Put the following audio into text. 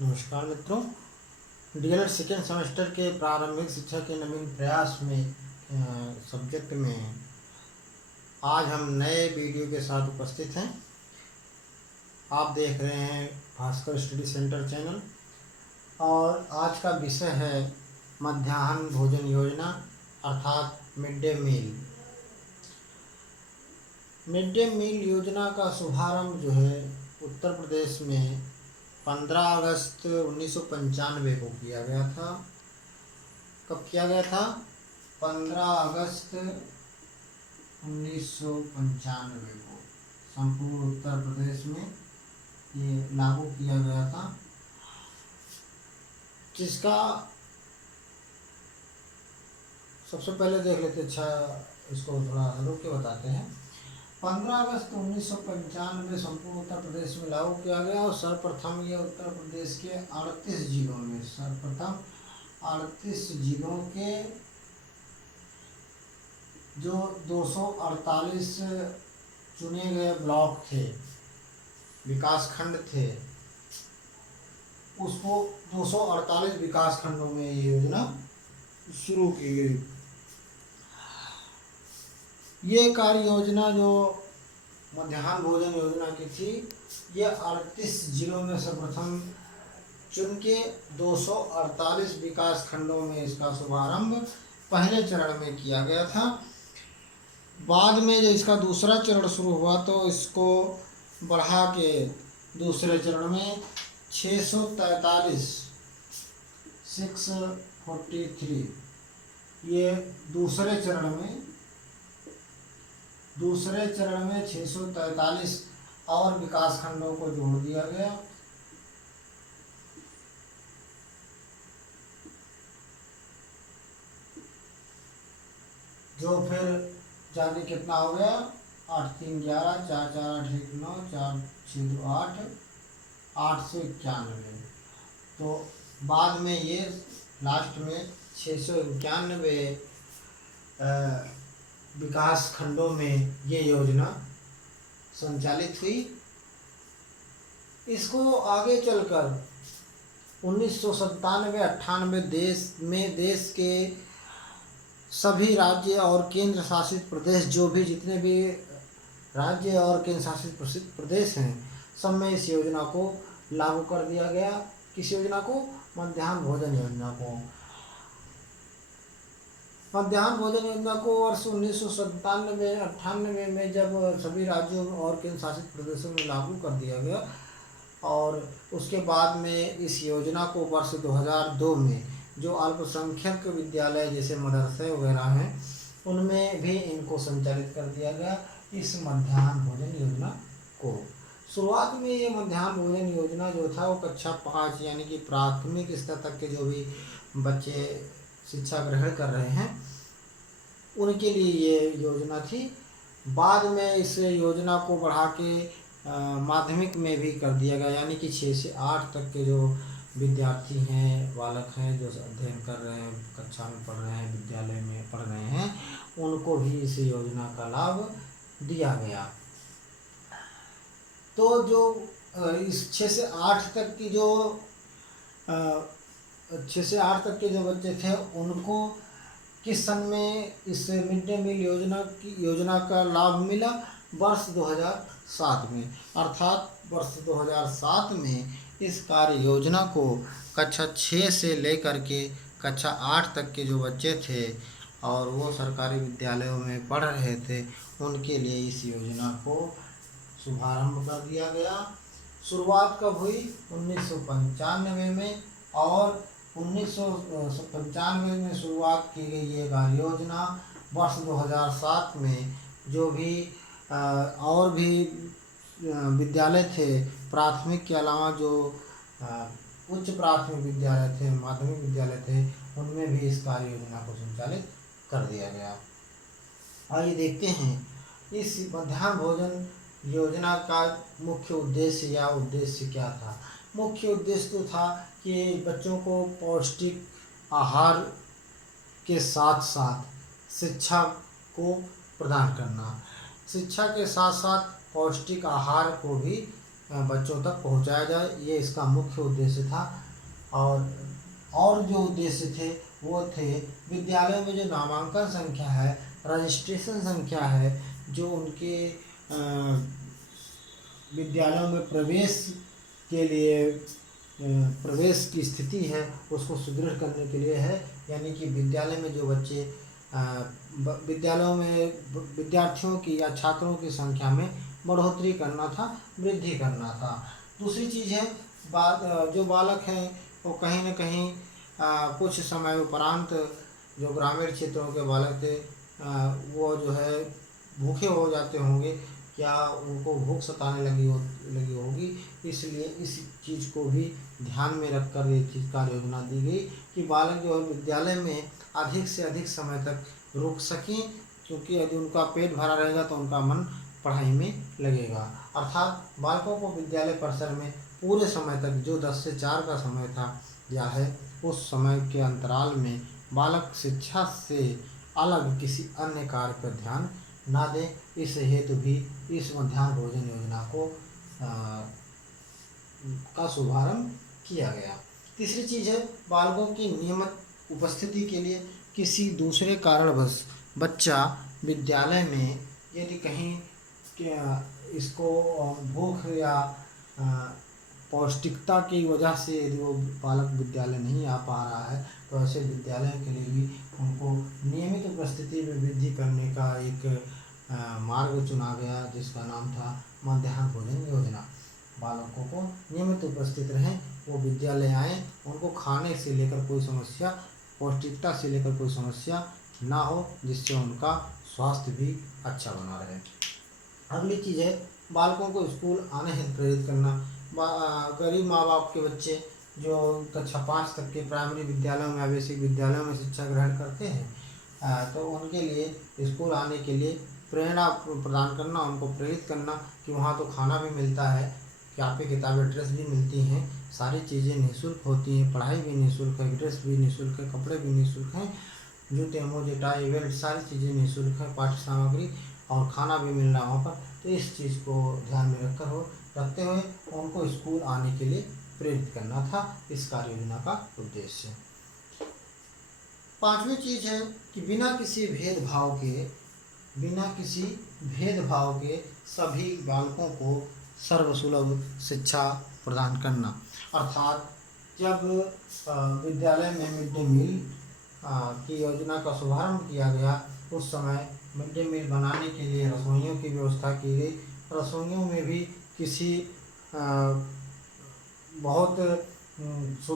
नमस्कार मित्रों। DElEd second semester के प्रारंभिक शिक्षा के नवीन प्रयास में सब्जेक्ट में आज हम नए वीडियो के साथ उपस्थित हैं। आप देख रहे हैं भास्कर स्टडी सेंटर चैनल और आज का विषय है मध्याह्न भोजन योजना अर्थात mid day meal. Mid day meal योजना का शुभारंभ जो है उत्तर प्रदेश में 15 अगस्त 1995 को किया गया था। कब किया गया था? 15 अगस्त 1995 को संपूर्ण उत्तर प्रदेश में ये लागू किया गया था, जिसका सबसे पहले देख लेते। अच्छा, इसको थोड़ा रुक के बताते हैं। 15 अगस्त 1995 संपूर्ण उत्तर प्रदेश में लागू किया गया और सर्वप्रथम ये उत्तर प्रदेश के 38 जिलों में, सर्वप्रथम 38 जिलों के जो 248 चुने गए ब्लॉक थे, विकास खंड थे, उसको 248 विकास खंडों में ये योजना शुरू की गई। ये कार्य योजना जो मध्याह्न भोजन योजना की थी, ये 38 जिलों में सर्वप्रथम चुन के 248 विकास खंडों में इसका शुभारंभ पहले चरण में किया गया था। बाद में जब इसका दूसरा चरण शुरू हुआ तो इसको बढ़ा के दूसरे चरण में 643 ये दूसरे चरण में 643 और विकास खंडों को जोड़ दिया गया। जो फिर जाने कितना हो गया, 8 3 11 4 4 8 1 9 4 6 2 8 891। तो बाद में ये लास्ट में 691 विकास खंडों में ये योजना संचालित हुई। इसको आगे चलकर 1997-98 देश के सभी राज्य और केंद्र शासित प्रदेश, जो भी जितने भी राज्य और केंद्र शासित प्रदेश हैं, सब में इस योजना को लागू कर दिया गया। किस योजना को? मध्याह्न भोजन योजना को। मध्याह्न भोजन योजना को वर्ष 1997-98 में जब सभी राज्यों और केंद्र शासित प्रदेशों में लागू कर दिया गया और उसके बाद में इस योजना को वर्ष 2002 में जो अल्पसंख्यक विद्यालय जैसे मदरसे वगैरह हैं, उनमें भी इनको संचालित कर दिया गया इस मध्याह्न भोजन योजना को। शुरुआत में ये मध्याह्न भोजन योजना जो था वो कक्षा 5 यानी कि प्राथमिक स्तर तक के जो भी बच्चे शिक्षा ग्रहण कर रहे हैं उनके लिए ये योजना थी। बाद में इस योजना को बढ़ा के माध्यमिक में भी कर दिया गया, यानी कि 6 से 8 तक के जो विद्यार्थी हैं, बालक हैं, जो अध्ययन कर रहे हैं, कक्षा में पढ़ रहे हैं, विद्यालय में पढ़ रहे हैं, उनको भी इस योजना का लाभ दिया गया। तो जो इस 6 से 8 तक की जो 6 से 8 तक के जो बच्चे थे उनको किस सन में इस मिड डे मील योजना का लाभ मिला? वर्ष 2007 में। अर्थात वर्ष 2007 में इस कार्य योजना को कक्षा 6 से लेकर के कक्षा 8 तक के जो बच्चे थे और वो सरकारी विद्यालयों में पढ़ रहे थे, उनके लिए इस योजना को शुभारंभ कर दिया गया। शुरुआत कब हुई? 1995 में, और 1995 में शुरुआत की गई ये कार्य योजना वर्ष 2007 में जो भी और भी विद्यालय थे, प्राथमिक के अलावा जो उच्च प्राथमिक विद्यालय थे, माध्यमिक विद्यालय थे, उनमें भी इस कार्य योजना को संचालित कर दिया गया। आइए देखते हैं इस मध्याह्न भोजन योजना का मुख्य उद्देश्य क्या था। मुख्य उद्देश्य तो था कि बच्चों को पौष्टिक आहार के साथ साथ शिक्षा को प्रदान करना, शिक्षा के साथ साथ पौष्टिक आहार को भी बच्चों तक पहुंचाया जाए, ये इसका मुख्य उद्देश्य था। और जो उद्देश्य थे वो थे विद्यालयों में जो नामांकन संख्या है, रजिस्ट्रेशन संख्या है, जो उनके विद्यालयों में प्रवेश के लिए प्रवेश की स्थिति है उसको सुदृढ़ करने के लिए है। यानी कि विद्यालय में जो बच्चे विद्यालयों में विद्यार्थियों की या छात्रों की संख्या में बढ़ोतरी करना था, वृद्धि करना था। दूसरी चीज़ है जो बालक हैं वो कहीं न कहीं कुछ समय उपरांत जो ग्रामीण क्षेत्रों के बालक थे वो जो है भूखे हो जाते होंगे, क्या उनको भूख सताने लगी होगी, इसलिए इस चीज़ को भी ध्यान में रखकर ये चीज़ कार्य योजना दी गई कि बालक जो है विद्यालय में अधिक से अधिक समय तक रुक सकें, क्योंकि यदि उनका पेट भरा रहेगा तो उनका मन पढ़ाई में लगेगा। अर्थात बालकों को विद्यालय परिसर में पूरे समय तक जो 10 से 4 का समय था या है उस समय के अंतराल में बालक शिक्षा से अलग किसी अन्य कार्य पर ध्यान ना दें। इस हेतु भी इस मध्याह्न भोजन योजना को का शुभारंभ किया गया। तीसरी चीज़ है बालकों की नियमित उपस्थिति के लिए किसी दूसरे कारणवश बच्चा विद्यालय में यदि कहीं इसको भूख या पौष्टिकता की वजह से यदि वो बालक विद्यालय नहीं आ पा रहा है तो ऐसे विद्यालय के लिए भी उनको नियमित उपस्थिति में वृद्धि करने का एक मार्ग चुना गया, जिसका नाम था मध्याह्न भोजन योजना। बालकों को नियमित उपस्थित रहें, वो विद्यालय आएँ, उनको खाने से लेकर कोई समस्या, पौष्टिकता से लेकर कोई समस्या ना हो, जिससे उनका स्वास्थ्य भी अच्छा बना रहे। अगली चीज़ है बालकों को स्कूल आने हेतु प्रेरित करना। गरीब माँ बाप के बच्चे जो कक्षा 5 तक के प्राइमरी विद्यालयों में आवासीय विद्यालयों में शिक्षा ग्रहण करते हैं तो उनके लिए स्कूल आने के लिए प्रेरणा प्रदान करना, उनको प्रेरित करना कि वहाँ तो खाना भी मिलता है, कापी किताबें ड्रेस भी मिलती हैं, सारी चीज़ें निःशुल्क होती हैं, पढ़ाई भी निःशुल्क है, ड्रेस भी निःशुल्क है, कपड़े भी निःशुल्क हैं, जूते मोजे टाई बेल्ट सारी चीज़ें निःशुल्क है, पाठ्य सामग्री और खाना भी मिल रहा है वहाँ पर। तो इस चीज़ को ध्यान में रखते हुए उनको स्कूल आने के लिए प्रेरित करना था इस कार्य योजना का उद्देश्य। पांचवी चीज़ है कि बिना किसी भेदभाव के सभी बालकों को सर्वसुलभ शिक्षा प्रदान करना। अर्थात जब विद्यालय में मिड डे मील की योजना का शुभारंभ किया गया उस समय मिड डे मील बनाने के लिए रसोइयों की व्यवस्था की गई। रसोइयों में भी किसी बहुत